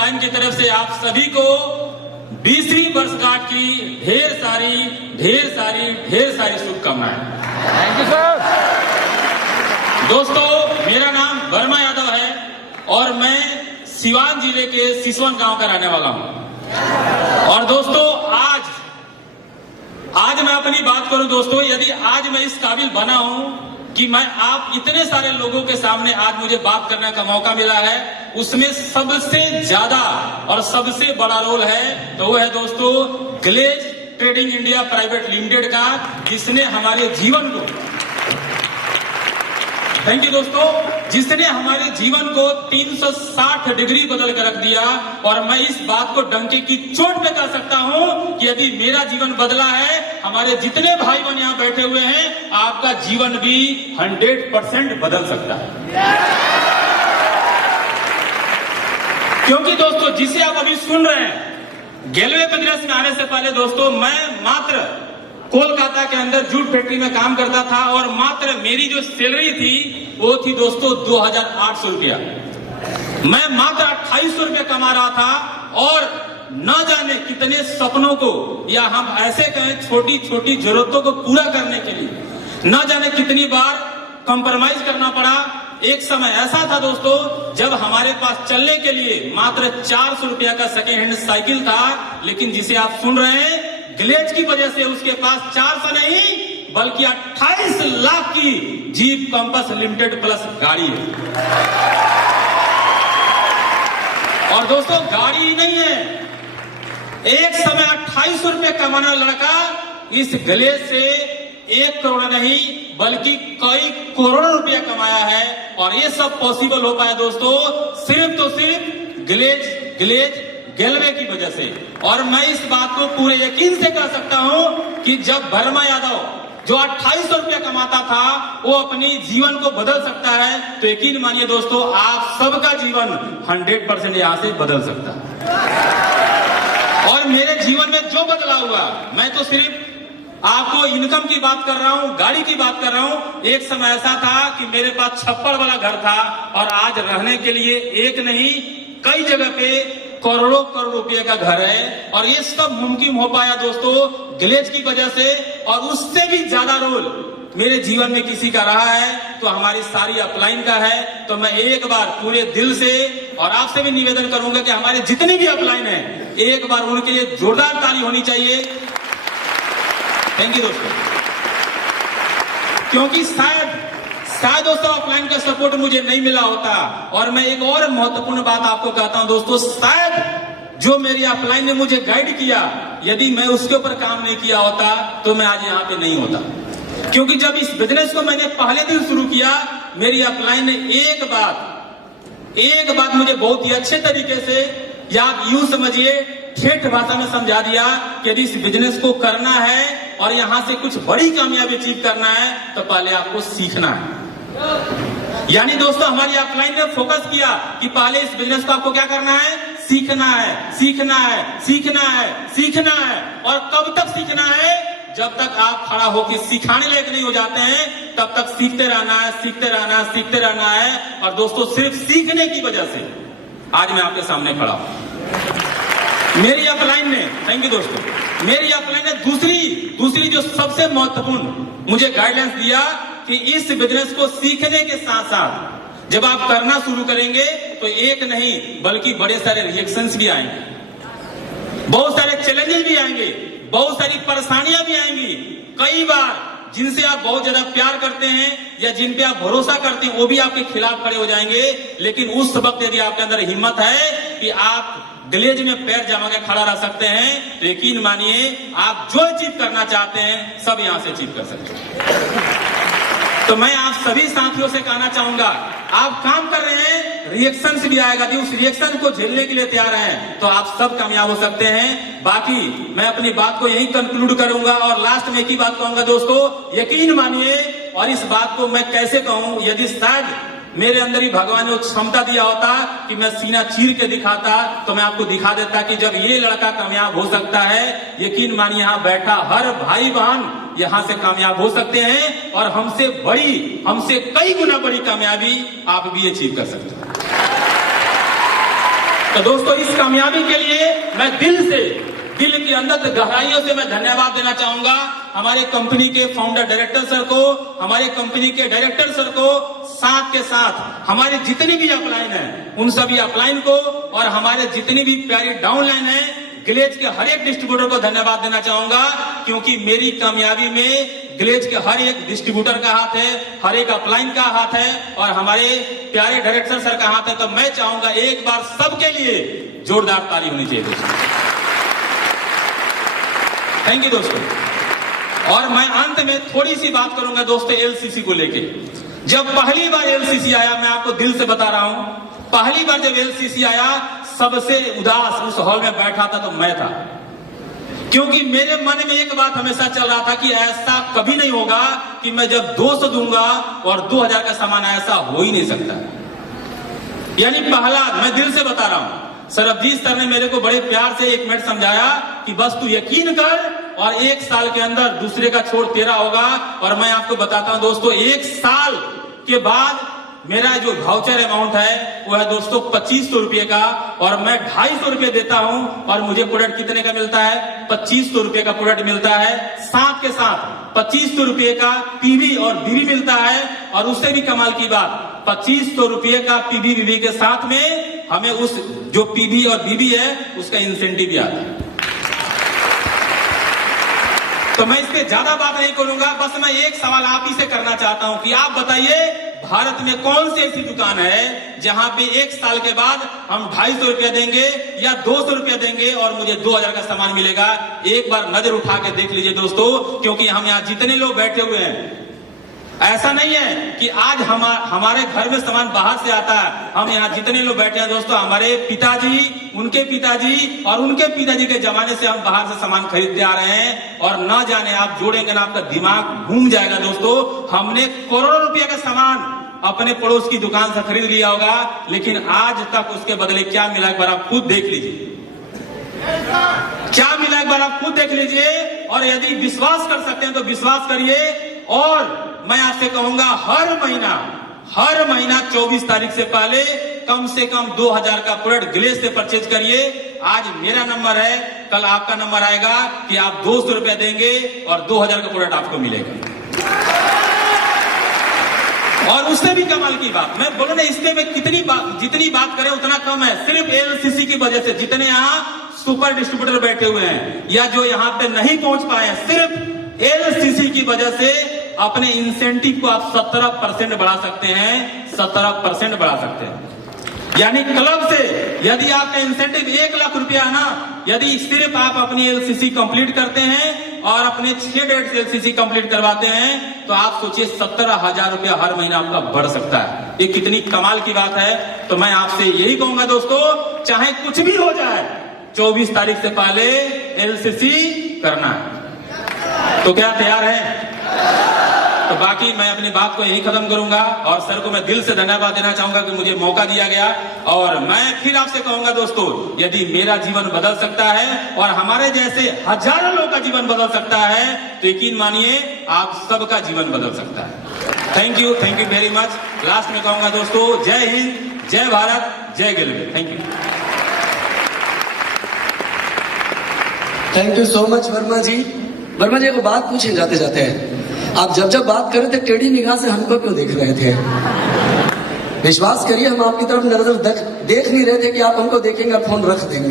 Upline की तरफ से आप सभी को 20वीं वर्षगांठ की ढेर सारी शुभकामनाएं। Thank you sir. दोस्तों, मेरा नाम वर्मा यादव है और मैं सिवान जिले के सिसवन गांव का रहने वाला हूं। और दोस्तों, आज मैं अपनी बात करूं दोस्तों, यदि आज मैं इस काबिल बना हूं कि मैं आप इतने सारे लोगों के सामने आज मुझे बात करने का मौका मिला है, उसमें सबसे ज्यादा और सबसे बड़ा रोल है तो वो है दोस्तों glaze trading India private limited का, जिसने हमारे जीवन को, थैंक यू दोस्तों, जिसने हमारे जीवन को 360 डिग्री बदल कर रख दिया। और मैं इस बात को डंके की चोट पे कह सकता हूं कि यदि मेरा जीवन बदला है, हमारे जितने भाई बहन यहां बैठे हुए हैं, आपका जीवन भी 100% बदल सकता है। क्योंकि दोस्तों, जिसे आप अभी सुन रहे हैं, गेलवे बिजनेस में आने से पहले दोस्तों मैं मात्र कोलकाता के अंदर जूट फैक्ट्री में काम करता था और मात्र मेरी जो सैलरी थी वो थी दोस्तों 2800 रुपया। मैं मात्र 2800 रुपया कमा रहा था और न जाने कितने सपनों को, या हम ऐसे कहें छोटी छोटी जरूरतों को पूरा करने के लिए न जाने कितनी बार कॉम्प्रोमाइज करना पड़ा। एक समय ऐसा था दोस्तों जब हमारे पास चलने के लिए मात्र 400 रुपया का सेकेंड हैंड साइकिल था, लेकिन जिसे आप सुन रहे हैं, ग्लेज की वजह से उसके पास 400 नहीं बल्कि 28 लाख की जीप कंपस लिमिटेड प्लस गाड़ी है। और दोस्तों, गाड़ी ही नहीं है, एक समय 2800 रुपये कमाने वाला लड़का इस ग्लेज से 1 करोड़ नहीं बल्कि कई करोड़ों रुपया कमाया है। और ये सब पॉसिबल हो पाया दोस्तों सिर्फ तो सिर्फ ग्लेज गेलवे की वजह से। और मैं इस बात को पूरे यकीन से कह सकता हूं कि जब वर्मा यादव जो 2800 रुपया कमाता था वो अपनी जीवन को बदल सकता है, तो यकीन मानिए दोस्तों आप सबका जीवन 100% यहां से बदल सकता है। और मेरे जीवन में जो बदलाव हुआ, मैं तो सिर्फ आपको इनकम की बात कर रहा हूं, गाड़ी की बात कर रहा हूं। एक समय ऐसा था कि मेरे पास छप्पड़ वाला घर था और आज रहने के लिए एक नहीं कई जगह पे करोड़ों करोड़ रुपए का घर है। और ये सब मुमकिन हो पाया दोस्तों ग्लेज की वजह से। और उससे भी ज्यादा रोल मेरे जीवन में किसी का रहा है तो हमारी सारी अपलाइन का है। तो मैं एक बार पूरे दिल से और आपसे भी निवेदन करूंगा कि हमारे जितनी भी अपलाइन है, एक बार उनके लिए जोरदार ताली होनी चाहिए। थैंक यू दोस्तों। क्योंकि शायद दोस्तों अपलाइन का सपोर्ट मुझे नहीं मिला होता। और मैं एक और महत्वपूर्ण बात आपको कहता हूं दोस्तों, शायद जो मेरी अपलाइन ने मुझे गाइड किया, यदि मैं उसके ऊपर काम नहीं किया होता तो मैं आज यहाँ पे नहीं होता। क्योंकि जब इस बिजनेस को मैंने पहले दिन शुरू किया, मेरी अपलाइन ने एक बात मुझे बहुत ही अच्छे तरीके से, या आप यूं समझिए ठेठ भाषा में समझा दिया कि यदि इस बिजनेस को करना है और यहां से कुछ बड़ी कामयाबी अचीव करना है तो पहले आपको सीखना है। यानी दोस्तों हमारी अपलाइन ने फोकस किया कि पहले इस बिजनेस को आपको क्या करना है, सीखना है, सीखना है, सीखना है, सीखना है। और कब तक सीखना है? जब तक आप खड़ा होकर सिखाने लायक नहीं हो जाते हैं, तब तक सीखते रहना है, सीखते रहना है, सीखते रहना है। और दोस्तों सिर्फ सीखने की वजह से आज मैं आपके सामने खड़ा हूं। मेरी अपलाइन ने, थैंक यू दोस्तों, मेरी अपलाइन ने दूसरी जो सबसे महत्वपूर्ण मुझे गाइडेंस दिया कि इस बिजनेस को सीखने के साथ साथ जब आप करना शुरू करेंगे तो एक नहीं बल्कि बड़े सारे रिएक्शंस भी आएंगे, बहुत सारे चैलेंजेस भी आएंगे, बहुत सारी परेशानियां भी आएंगी। कई बार जिनसे आप बहुत ज्यादा प्यार करते हैं या जिन पे आप भरोसा करते हैं वो भी आपके खिलाफ खड़े हो जाएंगे। लेकिन उस वक्त यदि आपके अंदर हिम्मत है कि आप ग्लेज में पैर जमा के खड़ा रह सकते हैं, तो यकीन मानिए आप जो अचीव करना चाहते हैं सब यहां से अचीव कर सकते हैं। तो मैं आप सभी साथियों से कहना चाहूंगा, आप काम कर रहे हैं, रिएक्शन भी आएगा, यदि उस रिएक्शन को झेलने के लिए तैयार हैं तो आप सब कामयाब हो सकते हैं। बाकी मैं अपनी बात को यही कंक्लूड करूंगा और लास्ट में एक ही बात कहूंगा दोस्तों, यकीन मानिए। और इस बात को मैं कैसे कहूं, यदि शायद मेरे अंदर ही भगवान ने क्षमता दिया होता कि मैं सीना चीर के दिखाता तो मैं आपको दिखा देता कि जब ये लड़का कामयाब हो सकता है, यकीन मानिए यहाँ बैठा हर भाई बहन यहाँ से कामयाब हो सकते हैं। और हमसे कई गुना बड़ी कामयाबी आप भी अचीव कर सकते हैं। तो दोस्तों, इस कामयाबी के लिए मैं दिल के अंदर गहराइयों से मैं धन्यवाद देना चाहूंगा हमारे कंपनी के फाउंडर डायरेक्टर सर को, हमारे कंपनी के डायरेक्टर सर को, साथ के साथ हमारे जितनी भी अपलाइन है उन सभी अपलाइन को, और हमारे जितनी भी प्यारी डाउनलाइन है ग्लेज के हर एक डिस्ट्रीब्यूटर को धन्यवाद देना चाहूंगा, क्योंकि मेरी कामयाबी में ग्लेज के हर एक डिस्ट्रीब्यूटर का हाथ है, हर एक अपलाइन का हाथ है, और हमारे प्यारे डायरेक्टर सर का हाथ है। तो मैं चाहूंगा एक बार सबके लिए जोरदार ताली होनी चाहिए दोस्तों। थैंक यू दोस्तों। और मैं अंत में थोड़ी सी बात करूंगा दोस्तों एलसीसी को लेके। जब पहली बार एलसीसी आया, मैं आपको दिल से बता रहा हूं, पहली बार जब एलसीसी आया सबसे उदास उस हॉल में बैठा था तो मैं था, क्योंकि मेरे मन में एक बात हमेशा चल रहा था कि ऐसा कभी नहीं होगा कि मैं जब 200 दूंगा और 2000 का सामान, ऐसा हो ही नहीं सकता। यानी पहला, मैं दिल से बता रहा हूं, सरबजीत सर ने मेरे को बड़े प्यार से 1 मिनट समझाया कि बस तू यकीन कर और 1 साल के अंदर दूसरे का छोड़ तेरा होगा। और मैं आपको बताता हूं दोस्तों, 1 साल के बाद मेरा जो वाउचर अमाउंट है वो है दोस्तों 2500 रुपए का, और मैं 250 रुपए देता हूं और मुझे प्रोडक्ट कितने का मिलता है? 2500 रुपए का प्रोडक्ट मिलता है। साथ के साथ 2500 रुपए का पीवी और बीवी मिलता है, और उससे भी कमाल की बात 2500 रुपए का पीवी बीवी के साथ में हमें उस जो पीवी और बीवी है उसका इंसेंटिव भी आता है। तो मैं इस पे ज्यादा बात नहीं करूंगा, बस मैं एक सवाल आप ही से करना चाहता हूं कि आप बताइए भारत में कौन सी ऐसी दुकान है जहां पे 1 साल के बाद हम 250 रुपया देंगे या 200 रुपया देंगे और मुझे 2000 का सामान मिलेगा? एक बार नजर उठा के देख लीजिए दोस्तों, क्योंकि हम यहाँ जितने लोग बैठे हुए हैं, ऐसा नहीं है कि आज हमारे घर में सामान बाहर से आता है। हम यहाँ जितने लोग बैठे हैं दोस्तों, हमारे पिताजी, उनके पिताजी और उनके पिताजी के जमाने से हम बाहर से सामान खरीदते आ रहे हैं, और ना जाने आप जोड़ेंगे ना आपका दिमाग घूम जाएगा दोस्तों। हमने करोड़ों रुपया का सामान अपने पड़ोस की दुकान से खरीद लिया होगा, लेकिन आज तक उसके बदले क्या मिला एक बार आप खुद देख लीजिए। क्या मिला एक बार आप खुद देख लीजिए, और यदि विश्वास कर सकते हैं तो विश्वास करिए। और मैं आपसे कहूंगा हर महीना 24 तारीख से पहले कम से कम 2000 का प्रोडक्ट ग्लेज से परचेज करिए। आज मेरा नंबर है, कल आपका नंबर आएगा कि आप 200 रुपया देंगे और 2000 का प्रोडक्ट आपको मिलेगा। और उससे भी कमाल की बात, मैं बोलूं ना, इसके में जितनी बात करें उतना कम है। सिर्फ एलसीसी की वजह से जितने यहाँ सुपर डिस्ट्रीब्यूटर बैठे हुए हैं या जो यहाँ पे नहीं पहुंच पाए हैं, सिर्फ एलसीसी की वजह से अपने इंसेंटिव को आप 17% बढ़ा सकते हैं, 17% बढ़ा सकते हैं। यानी क्लब से यदि आपका इंसेंटिव 1 लाख रुपया है ना, यदि सिर्फ आप अपनी एलसीसी कंप्लीट करते हैं और अपने 6 डेट एलसीसी कंप्लीट करवाते हैं, तो आप सोचिए 17,000 रुपया हर महीना आपका बढ़ सकता है। ये कितनी कमाल की बात है। तो मैं आपसे यही कहूंगा दोस्तों, चाहे कुछ भी हो जाए, 24 तारीख से पहले एलसीसी करना है। तो क्या तैयार है? तो बाकी मैं अपनी बात को यही खत्म करूंगा, और सर को मैं दिल से धन्यवाद देना चाहूंगा कि मुझे मौका दिया गया। और मैं फिर आपसे कहूंगा दोस्तों, यदि मेरा जीवन बदल सकता है और हमारे जैसे हजारों लोगों का जीवन बदल सकता है, तो यकीन मानिए आप सबका जीवन बदल सकता है। Thank you very much. Last में कहूंगा दोस्तों, जय हिंद, जय भारत, जय railway. Thank you. Thank you so much Varma ji. Varma ji को बात पूछे जाते जाते हैं, आप जब बात कर रहे थे टेढ़ी निगाह से हमको क्यों देख रहे थे? विश्वास करिए हम आपकी तरफ नजर देख नहीं रहे थे कि आप हमको देखेंगे और फोन रख देंगे।